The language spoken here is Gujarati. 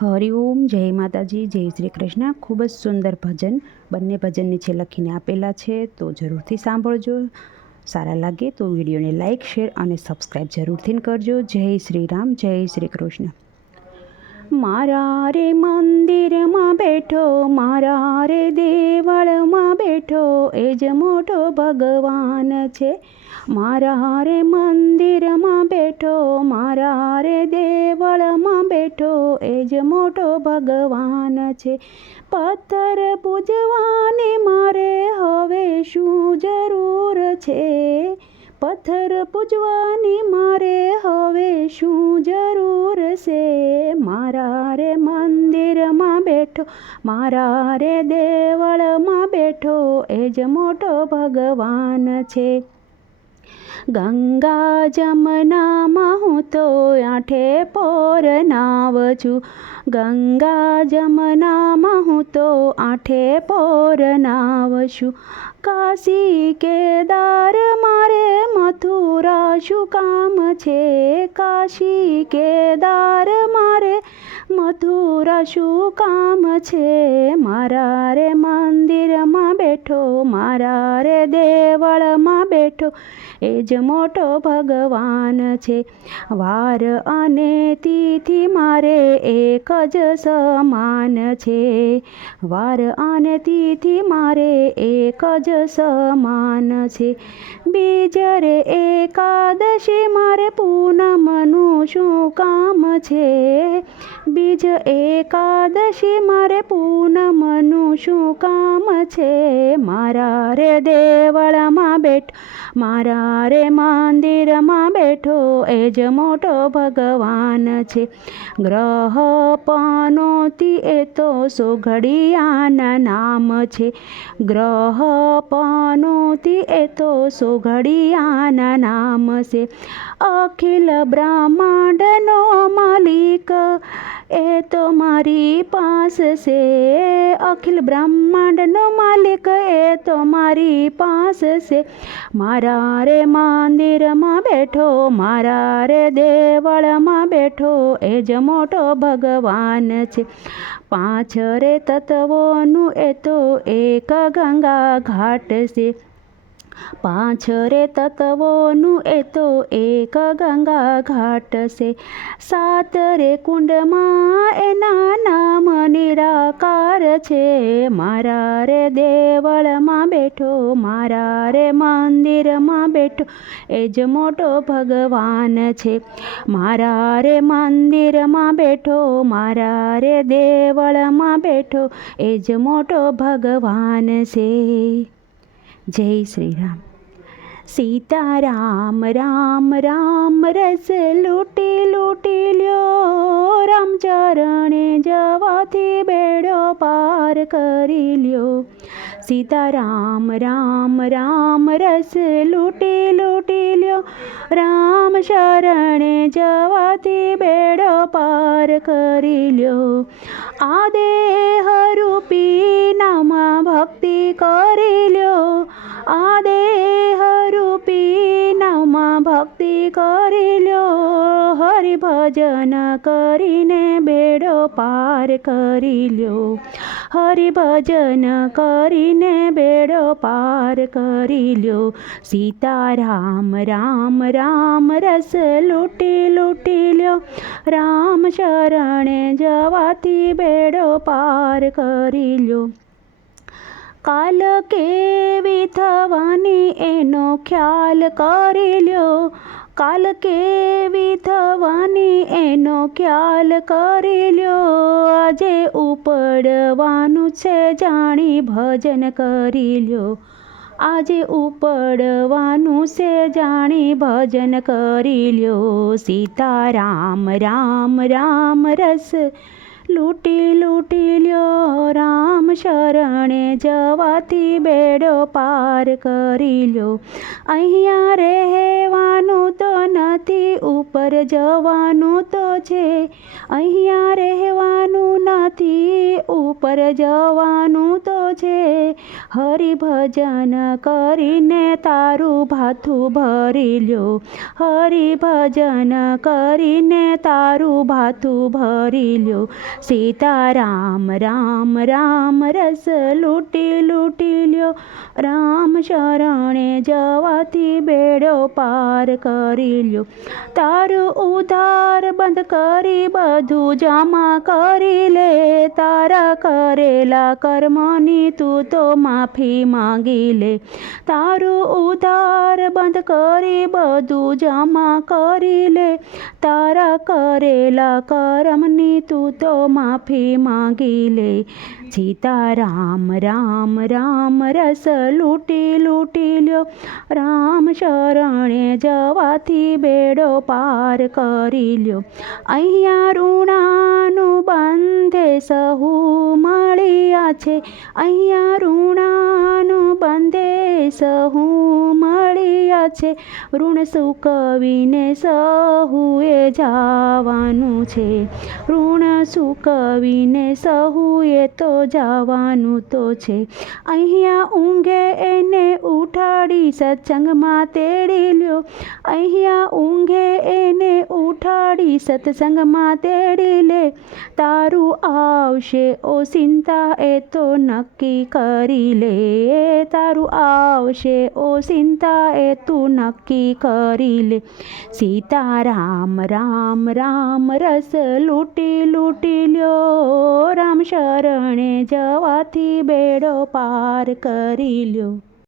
હરિઓમ, જય માતાજી, જય શ્રી કૃષ્ણ. ખૂબ જ સુંદર ભજન બંને ભજન નીચે લખીને આપેલા છે, તો જરૂરથી સાંભળજો. સારા લાગે તો વિડીયોને લાઇક, શેર અને સબસ્ક્રાઈબ જરૂરથી કરજો. જય શ્રી રામ, જય શ્રી કૃષ્ણ. મારા રે મંદિરમાં બેઠો, મારા રે દેવળમાં બેઠો, એ જ મોટો ભગવાન છે. મારા રે મંદિરમાં બેઠો, મારા રે દેવળમાં બેઠો, એ જ મોટો ભગવાન છે. પથ્થર પૂજવાની મારે હવે શું જરૂર છે? પથ્થર પૂજવાની મારે હવે શું જરૂર છે? મારા રે મંદિરમાં બેઠો, મારા રે દેવળમાં બેઠો, એ જ મોટો ભગવાન છે. ગંગા જમનામાં હું તો આઠે પોર નાવ છું. ગંગા જમનામાં હું તો આઠે પોર નાવ છું. કાશી કેદાર મારે મથુરા શું કામ છે? કાશી કેદાર મારે મથુરા શું કામ છે? મારા રે મંદિરમાં બેઠો, મારા રે દેવળમાં બેઠો, એ જ મોટો ભગવાન છે. વાર અને તિથિ મારે એક જ સમાન છે. વાર અને તિથિ મારે એક જ સમાન છે. બીજ રે એકાદશી મારે પૂનમનું શું કામ છે? બીજ એકાદશી મારે પૂનમનું શું કામ છે? મારા રે દેવળમાં બેઠો, મારા રે મંદિરમાં બેઠો, એ જ મોટો ભગવાન છે. ગ્રહ પનોતી એ તો સોઘડિયાના નામ છે. ગ્રહ પનોતી એ તો સોઘડિયાના નામ છે. અખિલ બ્રહ્માંડનો માલિક એ તો મારી પાસ છે. અખિલ બ્રહ્માંડનો માલિક એ તો મારી પાસ છે. મારા રે મંદિરમાં બેઠો, મારા રે દેવળમાં બેઠો, એ જ મોટો ભગવાન છે. પાંચ રે તત્વોનું એ તો એક ગંગા ઘાટ છે. પાંચ રે તત્વોનું એ તો એક ગંગા ઘાટ છે. સાત રે કુંડમાં એના નામ નિરાકાર છે. મારા રે દેવળમાં બેઠો, મારા રે મંદિરમાં બેઠો, એ જ મોટો ભગવાન છે. મારા રે મંદિરમાં બેઠો, મારા રે દેવળમાં બેઠો, એ જ મોટો ભગવાન છે. જય શ્રી રામ. સીતારામ રામ રામ રસ લૂટી લૂટી લ્યો, રામ ચરણે જવાથી બેડો પાર કરી લ્યો. સીતારામ રામ રામ રસ લૂટી લૂટી લ્યો, રામ શરણે જવાથી બેડો પાર કરી લ્યો. આ દેહ રૂપી નામમાં ભક્તિ કરી લ્યો. આ દેહ રૂપી નામમાં ભક્તિ કરી લ્યો. હરિ ભજન કરીને બેડો પાર કરી લ્યો. હરિ ભજન કરીને બેડો પાર કરી લ્યો. સીતારામ રામ રામ રસ લૂટી લૂટી લ્યો, રામ શરણે જવાથી બેડો પાર કરી લ્યો. કાલ કેવી થવાની એનો ખ્યાલ કરી લ્યો. કાલ કેવી થવાની એનો ખ્યાલ કરી લ્યો. આજે ઉપડવાનું છે જાણી ભજન કરી લ્યો. આજે ઉપડવાનું છે જાણી ભજન કરી લ્યો. સીતારામ રામ રામ રસ લૂટી લૂટી લ્યો, રામ શરણે જવાથી બેડો પાર કરી લ્યો. અહીંયા રહેવાનું તો નથી, ઉપર જવાનું તો છે. અહીંયા રહેવાનું નથી, ઉપર જવાનું તો છે. હરિભજન કરીને તારું ભાથું ભરી લ્યો, હરિભજન કરીને તારું ભાથું ભરી લ્યો. સીતારામ રામ રામ રસ લૂંટી લૂંટી લ્યો, રામ શરણે જવાથી બેડો પાર કરી લ્યો. તારું ઉધાર બંધ કરી બધું જમા કરી લે, તારા કરેલા કર્મની તું તો માફી માંગી લે. તારું ઉધાર બંધ કરી બધું જમા કરી લે, તારા કરેલા કર્મની તું તો માફી માંગી લે. સીતારામ રામ રામ રસ લૂંટી લૂંટી લ્યો, રામ શરણે જવાથી બેડો પાર કરી લ્યો. અહીંયા ઋણાનું બંધે સહુ મળ્યા છે, અહીંયા ઋણાનું બંધે સહુ મળ્યા છે. ઋણ સૂકવીને સહુએ જવાનું છે, ઋણ સૂકવીને સહુએ તો જવાનું તો છે. અહીંયા ઊંઘે એને ઉઠાડી સત્સંગમાં તેડી લ્યો, અહીંયા ઊંઘે એને ઉઠાડી સત્સંગમાં તેડી લે. તારું આવશે ઓસિંતા એ તો નક્કી કરી લે, તારું આવશે ઓસિંતા એ તું નક્કી કરી લે. સીતારામ રામ રામ રસ લૂંટી લૂંટી લ્યો, રામ શરણે જવાથી બેડો પાર કરી લ્યો.